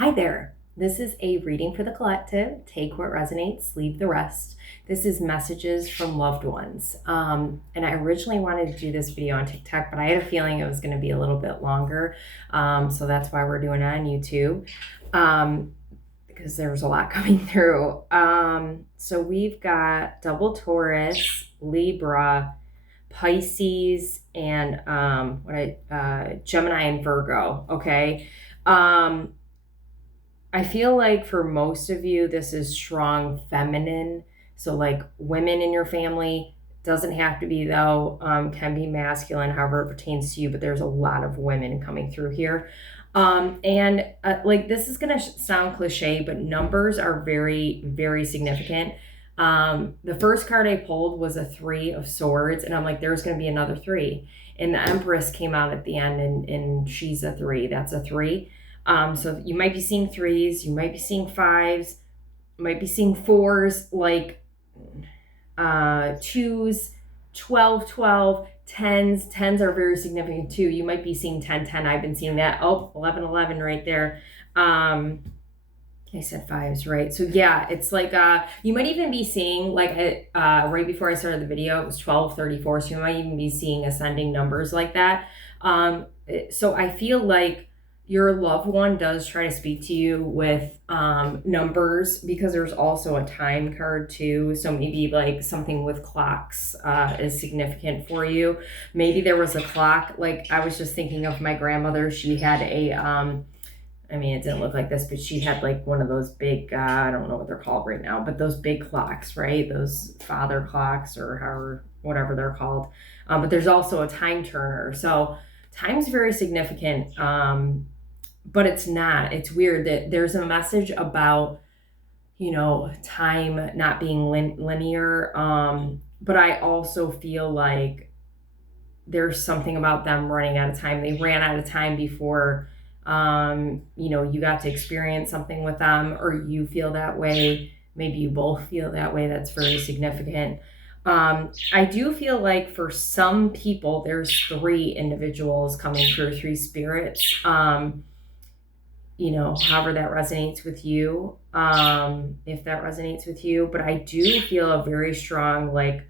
Hi there. This is a reading for the collective. Take what resonates, leave the rest. This is messages from loved ones. And I originally wanted to do this video on TikTok, but I had a feeling it was going to be a little bit longer. So that's why we're doing it on YouTube, because there's a lot coming through. So we've got double Taurus, Libra, Pisces, and Gemini and Virgo. Okay. I feel like for most of you, this is strong feminine. So like women in your family, doesn't have to be though, can be masculine, however it pertains to you, but there's a lot of women coming through here. Like this is going to sound cliche, but numbers are very, very significant. The first card I pulled was a 3 of swords, and I'm like, there's going to be another 3. And the Empress came out at the end, and she's a 3. That's a 3. So you might be seeing 3s, you might be seeing 5s, you might be seeing 4s, like 2s, 12, 12, 10s. 10s are very significant too. You might be seeing 10, 10. I've been seeing that. Oh, 11, 11 right there. I said 5s, right? So yeah, it's like, you might even be seeing like, right before I started the video, it was 12, 34. So you might even be seeing ascending numbers like that. So I feel like your loved one does try to speak to you with numbers, because there's also a time card too. So maybe like something with clocks is significant for you. Maybe there was a clock. Like I was just thinking of my grandmother. She had a, I mean, it didn't look like this, but she had like one of those big, I don't know what they're called right now, but those big clocks, right? Those father clocks or however, whatever they're called. But there's also a time turner. So time's very significant. But it's not. It's weird that there's a message about, time not being linear. But I also feel like there's something about them running out of time. They ran out of time before, you got to experience something with them, or you feel that way. Maybe you both feel that way. That's very significant. I do feel like for some people, there's 3 individuals coming through, 3 spirits. However that resonates with you, if that resonates with you. But I do feel a very strong, like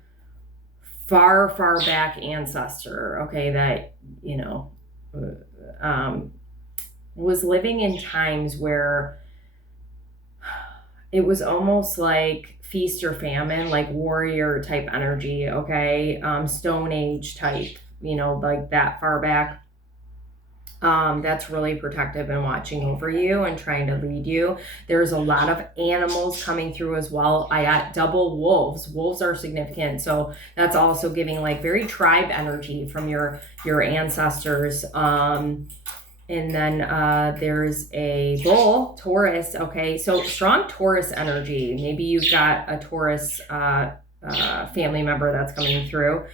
far, far back ancestor, okay, that, was living in times where it was almost like feast or famine, like warrior type energy, okay, Stone Age type, like that far back. That's really protective and watching over you and trying to lead you. There's a lot of animals coming through as well. I got double wolves. Wolves are significant. So that's also giving like very tribe energy from your ancestors. And then there's a bull, Taurus. Okay, so strong Taurus energy. Maybe you've got a Taurus family member that's coming through.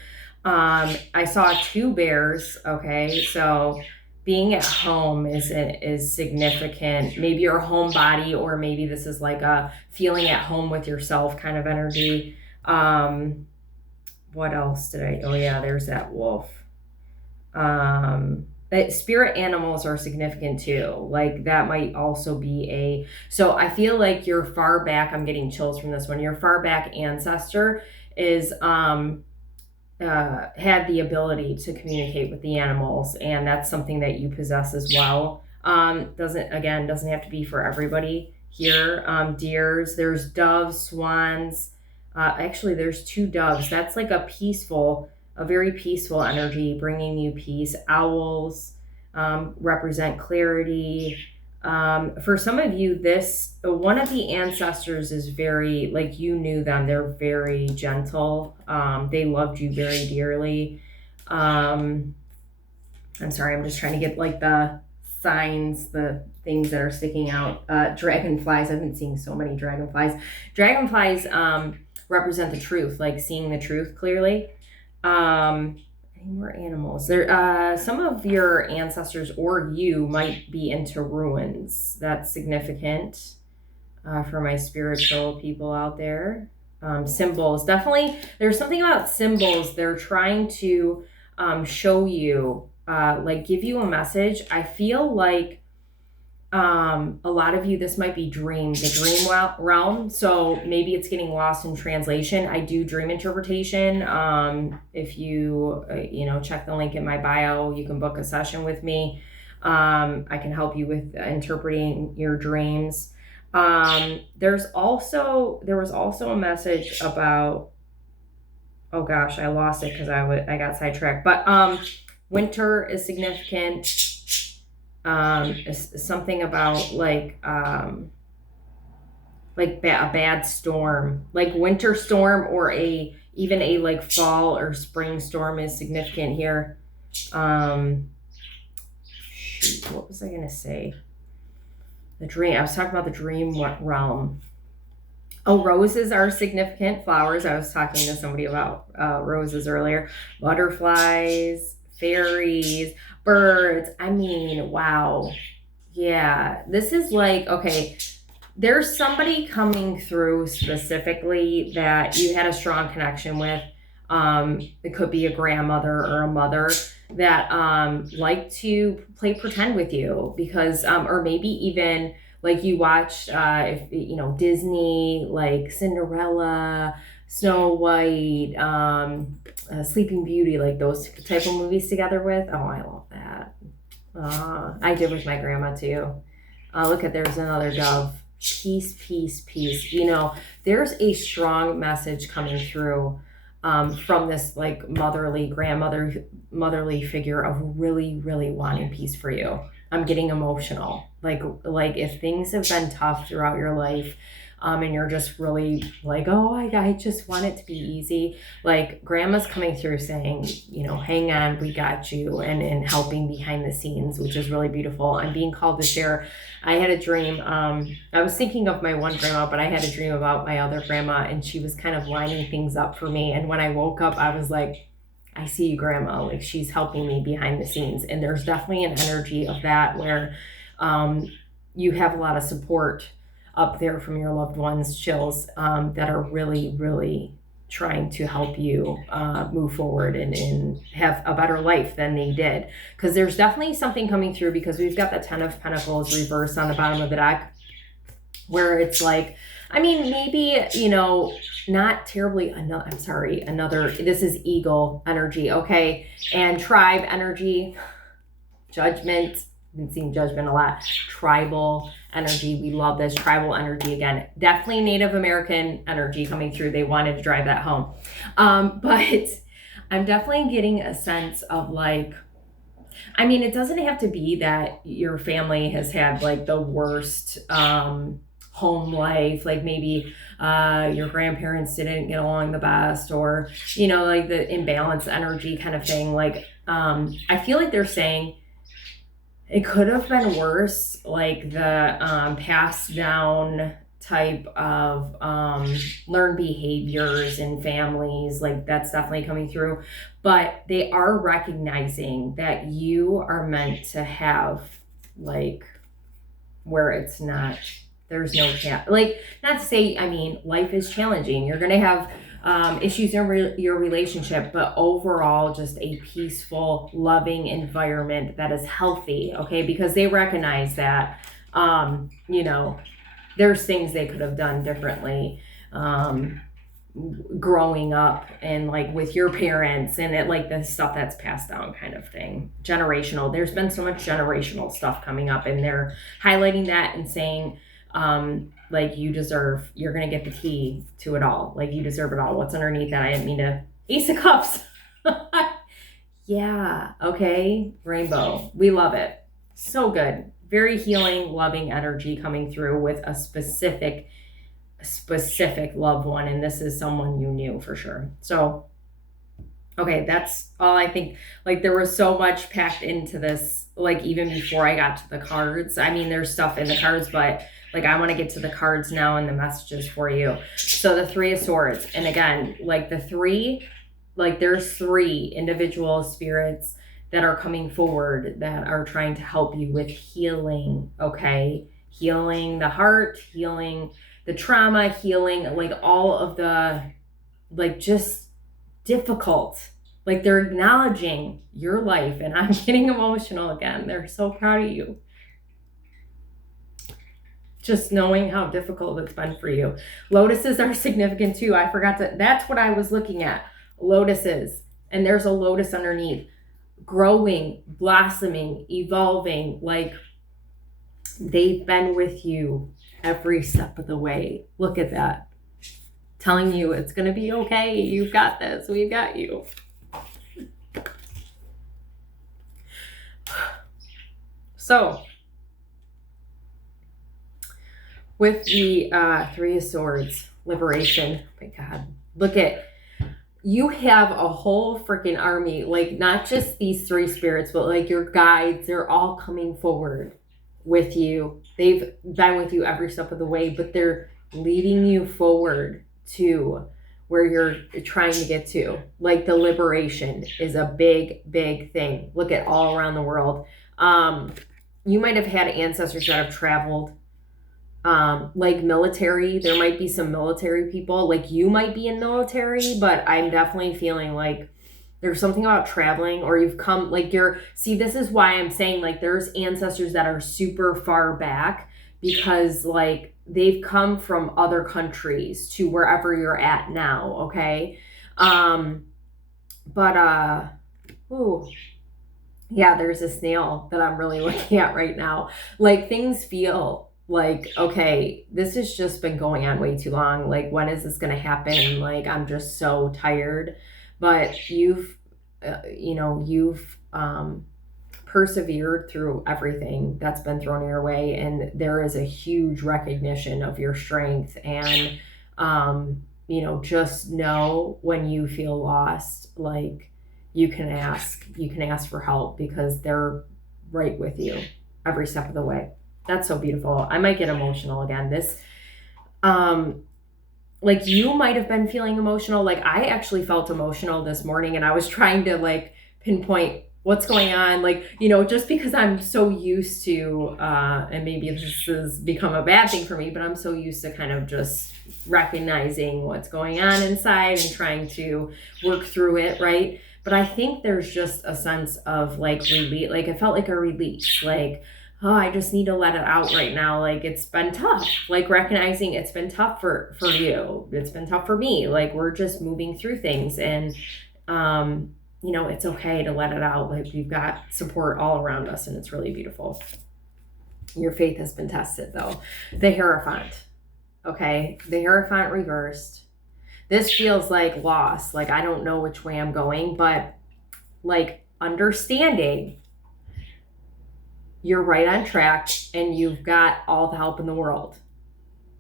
I saw 2 bears. Okay, so being at home is significant. Maybe you're a homebody, or maybe this is like a feeling at home with yourself kind of energy. What else oh yeah, there's that wolf. Spirit animals are significant too. Like that might also be so I feel like your far back, I'm getting chills from this one, your far back ancestor is, had the ability to communicate with the animals, and that's something that you possess as well. Doesn't have to be for everybody here. Deers, there's doves, swans. Actually, there's 2 doves. That's like a very peaceful energy, bringing you peace. Owls represent clarity. For some of you, one of the ancestors is very, like, you knew them. They're very gentle. They loved you very dearly. I'm sorry, I'm just trying to get like the signs, the things that are sticking out. Dragonflies. I've been seeing so many dragonflies. Dragonflies represent the truth, like seeing the truth clearly. Any more animals? There, some of your ancestors or you might be into ruins. That's significant for my spiritual people out there. Symbols, definitely. There's something about symbols. They're trying to show you, like give you a message. I feel like a lot of you, this might be the dream realm. So maybe it's getting lost in translation. I do dream interpretation. If you, check the link in my bio, you can book a session with me. I can help you with interpreting your dreams. There was also a message about, oh gosh, I lost it because I got sidetracked. But winter is significant. Something about like a bad storm, like winter storm, or even a like fall or spring storm is significant here. What was I gonna say? I was talking about the dream realm. Oh, roses are significant. Flowers. I was talking to somebody about roses earlier. Butterflies, fairies, birds. I mean, wow. Yeah, this is like, okay, there's somebody coming through specifically that you had a strong connection with. It could be a grandmother or a mother that like to play pretend with you because, or maybe even like you watched, Disney, like Cinderella, Snow White, Sleeping Beauty, like those type of movies together with. Oh, I love that. I did with my grandma too. Look there's another dove. Peace, peace, peace. There's a strong message coming through from this like motherly figure of really, really wanting peace for you. I'm getting emotional. Like if things have been tough throughout your life, and you're just really like, oh, I just want it to be easy. Like grandma's coming through saying, hang on, we got you, and helping behind the scenes, which is really beautiful. I'm being called to share. I had a dream. I was thinking of my one grandma, but I had a dream about my other grandma, and she was kind of lining things up for me. And when I woke up, I was like, I see you, grandma. Like she's helping me behind the scenes. And there's definitely an energy of that where you have a lot of support up there from your loved ones, chills, that are really, really trying to help you move forward and have a better life than they did. Because there's definitely something coming through, because we've got the 10 of Pentacles reversed on the bottom of the deck, where it's like, I mean, maybe, not terribly, this is eagle energy, okay? And tribe energy, judgment. Been seeing judgment a lot. Tribal energy. We love this tribal energy again. Definitely Native American energy coming through. They wanted to drive that home. But I'm definitely getting a sense of like, I mean, it doesn't have to be that your family has had like the worst home life, like maybe your grandparents didn't get along the best, or like the imbalanced energy kind of thing. Like I feel like they're saying it could have been worse, like the passed down type of learned behaviors in families, like that's definitely coming through. But they are recognizing that you are meant to have like where it's not, there's no like, not to say, I mean, life is challenging. You're going to have issues in your relationship, but overall just a peaceful, loving environment that is healthy, okay? Because they recognize that, there's things they could have done differently growing up and like with your parents, and it like the stuff that's passed down kind of thing. Generational. There's been so much generational stuff coming up, and they're highlighting that and saying, like you're going to get the key to it all. Like you deserve it all. What's underneath that? I didn't mean to. Ace of Cups. Yeah. Okay. Rainbow. We love it. So good. Very healing, loving energy coming through with a specific loved one. And this is someone you knew for sure. So, okay. That's all I think. Like there was so much packed into this, like even before I got to the cards. I mean, there's stuff in the cards, but like I want to get to the cards now and the messages for you. So the 3 of Swords. And again, like the 3, like there's 3 individual spirits that are coming forward that are trying to help you with healing, okay? Healing the heart, healing the trauma, healing like all of the, like just difficult. Like they're acknowledging your life, and I'm getting emotional again. They're so proud of you. just knowing how difficult it's been for you. Lotuses are significant too. I forgot to, that's what I was looking at. Lotuses. And there's a lotus underneath. Growing, blossoming, evolving. Like, they've been with you every step of the way. Look at that. Telling you it's going to be okay. You've got this. We've got you. So, with the Three of Swords, liberation. Oh my God. Look at, you have a whole freaking army. Like, not just these three spirits, but like your guides. They're all coming forward with you. They've been with you every step of the way, but they're leading you forward to where you're trying to get to. Like, the liberation is a big, big thing. Look at all around the world. You might have had ancestors that have traveled, like military. There might be some military people. Like, you might be in military, but I'm definitely feeling like there's something about traveling, or you've come, like, see, this is why I'm saying, like, there's ancestors that are super far back, because like they've come from other countries to wherever you're at now. Okay. Ooh. Yeah, there's a snail that I'm really looking at right now. Like, things feel like, okay, this has just been going on way too long. Like, when is this going to happen? Like, I'm just so tired. But you've persevered through everything that's been thrown your way. And there is a huge recognition of your strength. And, just know when you feel lost, like, you can ask for help, because they're right with you every step of the way. That's so beautiful. I might get emotional again. This, like, you might have been feeling emotional. Like, I actually felt emotional this morning, and I was trying to like pinpoint what's going on. Like, just because I'm so used to, and maybe this has become a bad thing for me, but I'm so used to kind of just recognizing what's going on inside and trying to work through it. Right. But I think there's just a sense of like relief. Like, it felt like a release. Like, oh, I just need to let it out right now. Like, it's been tough. Like, recognizing it's been tough for you. It's been tough for me. Like, we're just moving through things, and it's okay to let it out. Like, we've got support all around us, and it's really beautiful. Your faith has been tested, though. The Hierophant. Okay, the Hierophant reversed. This feels like loss. Like, I don't know which way I'm going, but like, understanding you're right on track and you've got all the help in the world.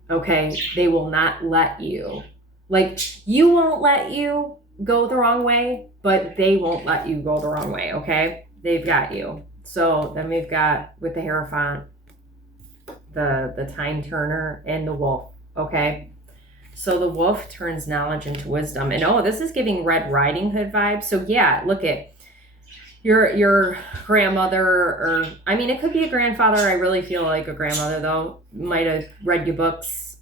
Okay, they will not let you. Like, you won't let you go the wrong way, but they won't let you go the wrong way. Okay, they've got you. So then we've got, with the Hierophant, the Time Turner and the Wolf. Okay. So the wolf turns knowledge into wisdom. And this is giving Red Riding Hood vibes. So yeah, look at your grandmother, or it could be a grandfather. I really feel like a grandmother, though. Might have read your books.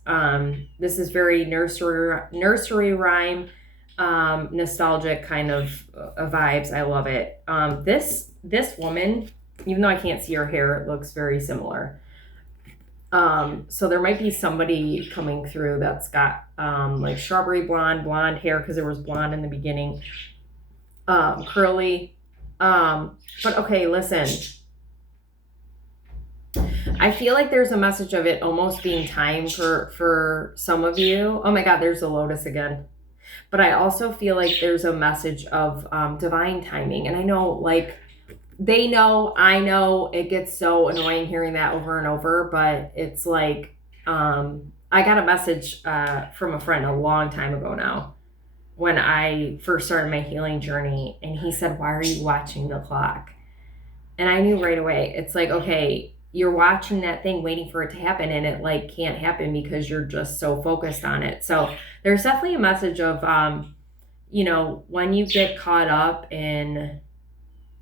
This is very nursery rhyme, nostalgic kind of vibes. I love it. This woman, even though I can't see her hair, it looks very similar. So there might be somebody coming through that's got like strawberry blonde hair, because there was blonde in the beginning, curly. But okay, listen. I feel like there's a message of it almost being time for some of you. Oh my God, there's a lotus again. But I also feel like there's a message of divine timing. And I know, like, they know, I know, it gets so annoying hearing that over and over, but it's like, I got a message from a friend a long time ago now, when I first started my healing journey, and he said, why are you watching the clock? And I knew right away. It's like, okay, you're watching that thing waiting for it to happen, and it like can't happen because you're just so focused on it. So there's definitely a message of, when you get caught up in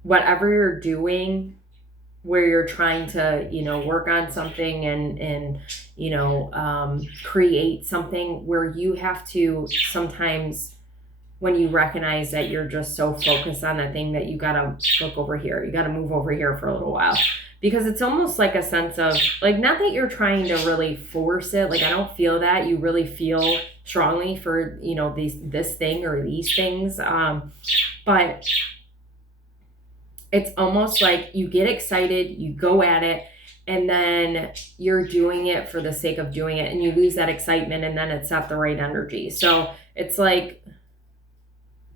whatever you're doing, where you're trying to, work on something and create something, where you have to sometimes, when you recognize that you're just so focused on that thing, that you got to look over here, you got to move over here for a little while, because it's almost like a sense of like, not that you're trying to really force it. Like, I don't feel that you really feel strongly for, this thing or these things. But it's almost like you get excited, you go at it, and then you're doing it for the sake of doing it, and you lose that excitement, and then it's not the right energy. So it's like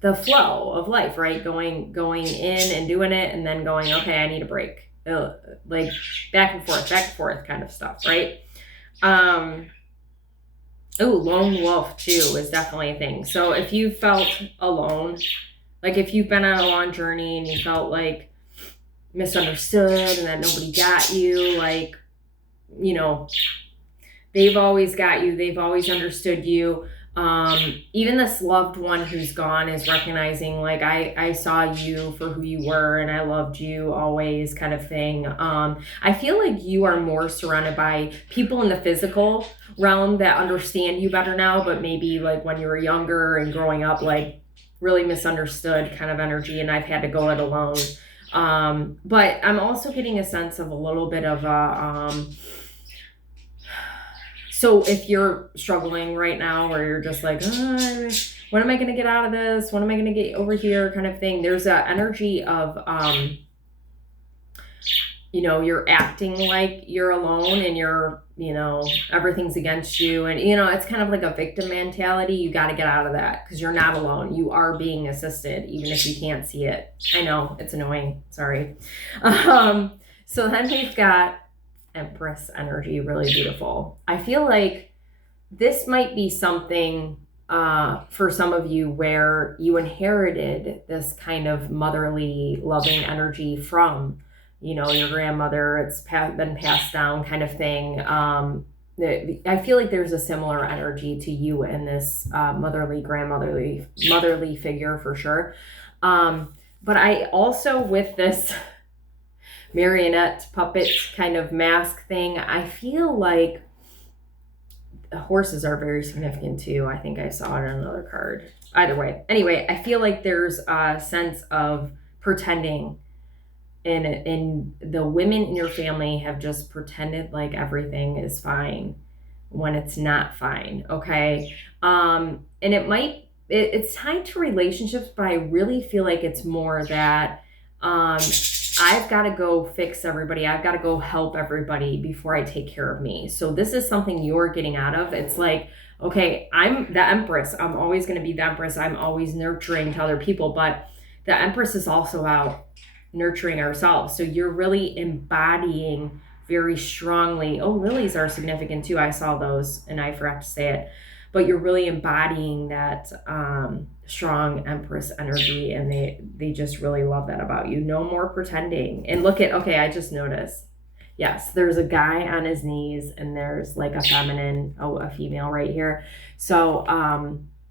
the flow of life, right? Going in and doing it, and then going, okay, I need a break. Like back and forth kind of stuff, right? Lone wolf too is definitely a thing. So if you felt alone, like if you've been on a long journey and you felt like misunderstood and that nobody got you, like, they've always got you, they've always understood you. Even this loved one who's gone is recognizing, like, I saw you for who you were and I loved you always, kind of thing. I feel like you are more surrounded by people in the physical realm that understand you better now, but maybe like when you were younger and growing up, like really misunderstood kind of energy, and I've had to go it alone. But I'm also getting a sense of a little bit of so if you're struggling right now, where you're just like, when am I going to get out of this? When am I going to get over here, kind of thing? There's an energy of, you're acting like you're alone and you're, everything's against you. And, it's kind of like a victim mentality. You got to get out of that because you're not alone. You are being assisted, even if you can't see it. I know, it's annoying. Sorry. So then we've got Empress energy, really beautiful. I feel like this might be something for some of you where you inherited this kind of motherly, loving energy from, your grandmother. It's been passed down, kind of thing. I feel like there's a similar energy to you in this motherly figure for sure. But I also, with this marionette puppet kind of mask thing, I feel like the horses are very significant too. I think I saw it on another card. Either way. Anyway, I feel like there's a sense of pretending, and the women in your family have just pretended like everything is fine when it's not fine. Okay. And it's tied to relationships, but I really feel like it's more that I've got to go fix everybody. I've got to go help everybody before I take care of me. So this is something you're getting out of. It's like, okay, I'm the Empress. I'm always going to be the Empress. I'm always nurturing to other people, but the Empress is also out nurturing ourselves. So you're really embodying very strongly. Oh, lilies are significant too. I saw those and I forgot to say it. But you're really embodying that strong Empress energy, and they just really love that about you. No more pretending. And look at, okay, I just noticed. Yes, there's a guy on his knees, and there's like a female right here. So,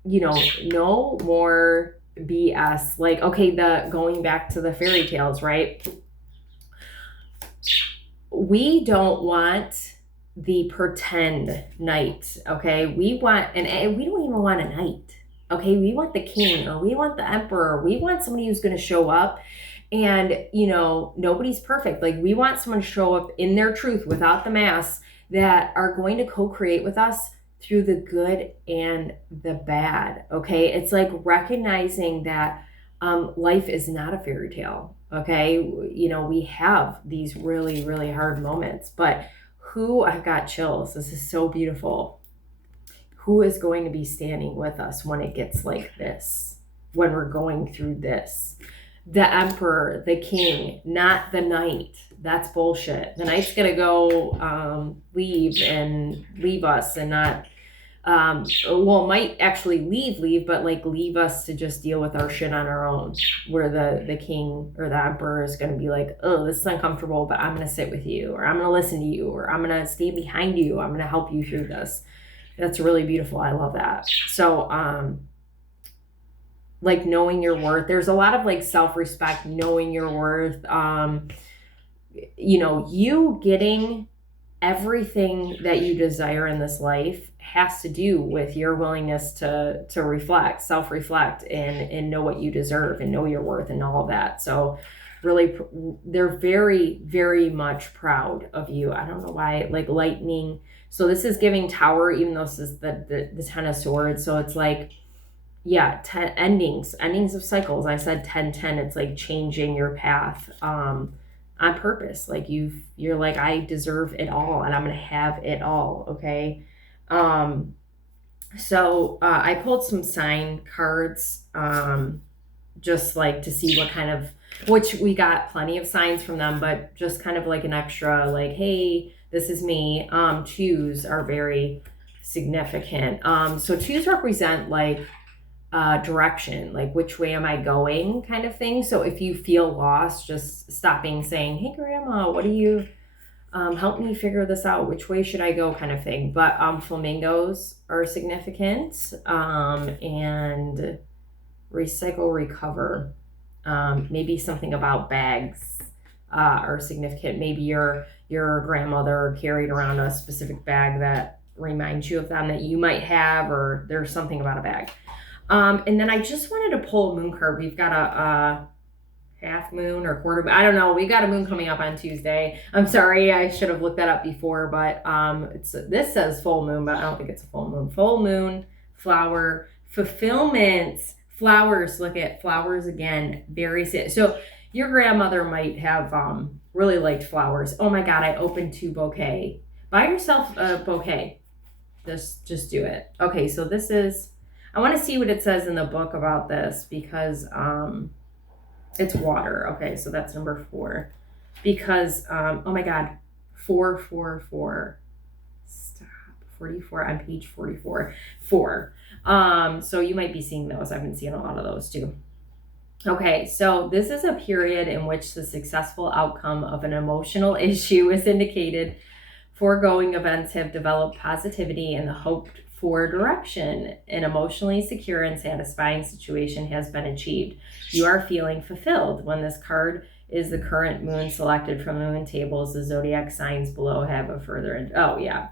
no more BS. Like, okay, going back to the fairy tales, right? We don't want the pretend knight, okay? We want, and we don't even want a knight, okay? We want the king, or we want the emperor. We want somebody who's going to show up, and nobody's perfect. Like, we want someone to show up in their truth without the mask, that are going to co-create with us through the good and the bad, okay? It's like recognizing that life is not a fairy tale, okay? We have these really, really hard moments, but I've got chills. This is so beautiful. Who is going to be standing with us when it gets like this, when we're going through this? The emperor, the king, not the knight. That's bullshit. The knight's going to go leave us and not, might actually leave, but like leave us to just deal with our shit on our own. Where the king or the emperor is going to be like, oh, this is uncomfortable, but I'm going to sit with you, or I'm going to listen to you, or I'm going to stay behind you. I'm going to help you through this. That's really beautiful. I love that. So, like knowing your worth, there's a lot of like self-respect, knowing your worth, you getting everything that you desire in this life has to do with your willingness to self-reflect and know what you deserve and know your worth and all of that. So they're very, very much proud of you. I don't know why, like lightning. So this is giving Tower, even though this is the Ten of Swords. So it's like, yeah, endings of cycles. I said 10-10. It's like changing your path on purpose. Like you're like, I deserve it all and I'm going to have it all. Okay. So I pulled some sign cards, just like to see what kind of, which we got plenty of signs from them, but just kind of like an extra, like, hey, this is me. Twos are very significant. So twos represent like direction, like which way am I going kind of thing. So if you feel lost, just stopping, saying, hey, grandma, what do you, help me figure this out. Which way should I go kind of thing. But flamingos are significant. And recycle, recover. Maybe something about bags are significant. Maybe your grandmother carried around a specific bag that reminds you of them that you might have, or there's something about a bag. And then I just wanted to pull a moon card. We've got a half moon or quarter moon. I don't know. We got a moon coming up on Tuesday. I'm sorry. I should have looked that up before, but this says full moon, but I don't think it's a full moon. Full moon, flower, fulfillment, flowers. Look at flowers again. Very sad. So your grandmother might have really liked flowers. Oh my God, I opened 2 bouquet. Buy yourself a bouquet. Just do it. Okay, so this is, I want to see what it says in the book about this because it's water. Okay, so that's number 4. Because, oh my God, 444. Stop. 44 on page 44. 4. So you might be seeing those. I've been seeing a lot of those too. Okay, so this is a period in which the successful outcome of an emotional issue is indicated. Foregoing events have developed positivity and the hoped for direction. An emotionally secure and satisfying situation has been achieved. You are feeling fulfilled. When this card is the current moon selected from the moon tables, the zodiac signs below have a further. Oh yeah,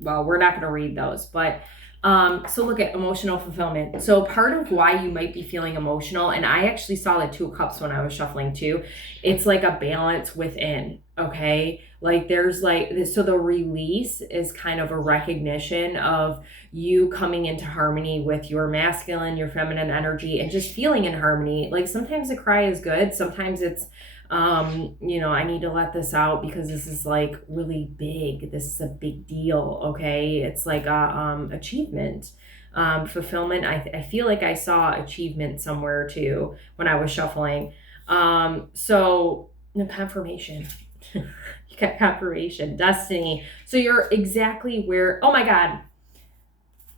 well, we're not going to read those, but so look at emotional fulfillment. So part of why you might be feeling emotional, and I actually saw the 2 of Cups when I was shuffling too, it's like a balance within, okay? Like there's like, so the release is kind of a recognition of you coming into harmony with your masculine, your feminine energy, and just feeling in harmony. Like sometimes a cry is good. Sometimes it's, I need to let this out because this is like really big. This is a big deal. Okay. It's like achievement, fulfillment. I feel like I saw achievement somewhere too when I was shuffling. So the confirmation, you got confirmation, destiny. So you're exactly where, oh my God,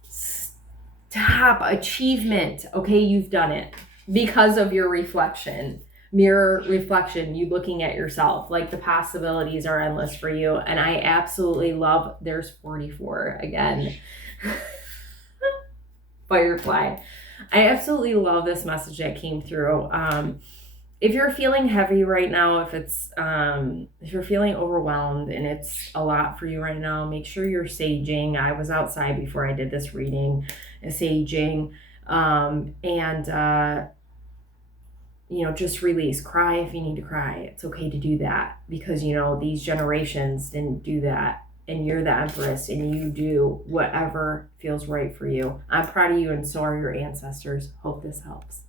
stop, achievement. Okay. You've done it because of your reflection. Mirror reflection, you looking at yourself, like the possibilities are endless for you. And I absolutely love, there's 44 again. Firefly. I absolutely love this message that came through. If you're feeling heavy right now, if you're feeling overwhelmed and it's a lot for you right now, make sure you're saging. I was outside before I did this reading, saging, just release, cry if you need to cry. It's okay to do that because, these generations didn't do that. And you're the empress and you do whatever feels right for you. I'm proud of you and so are your ancestors. Hope this helps.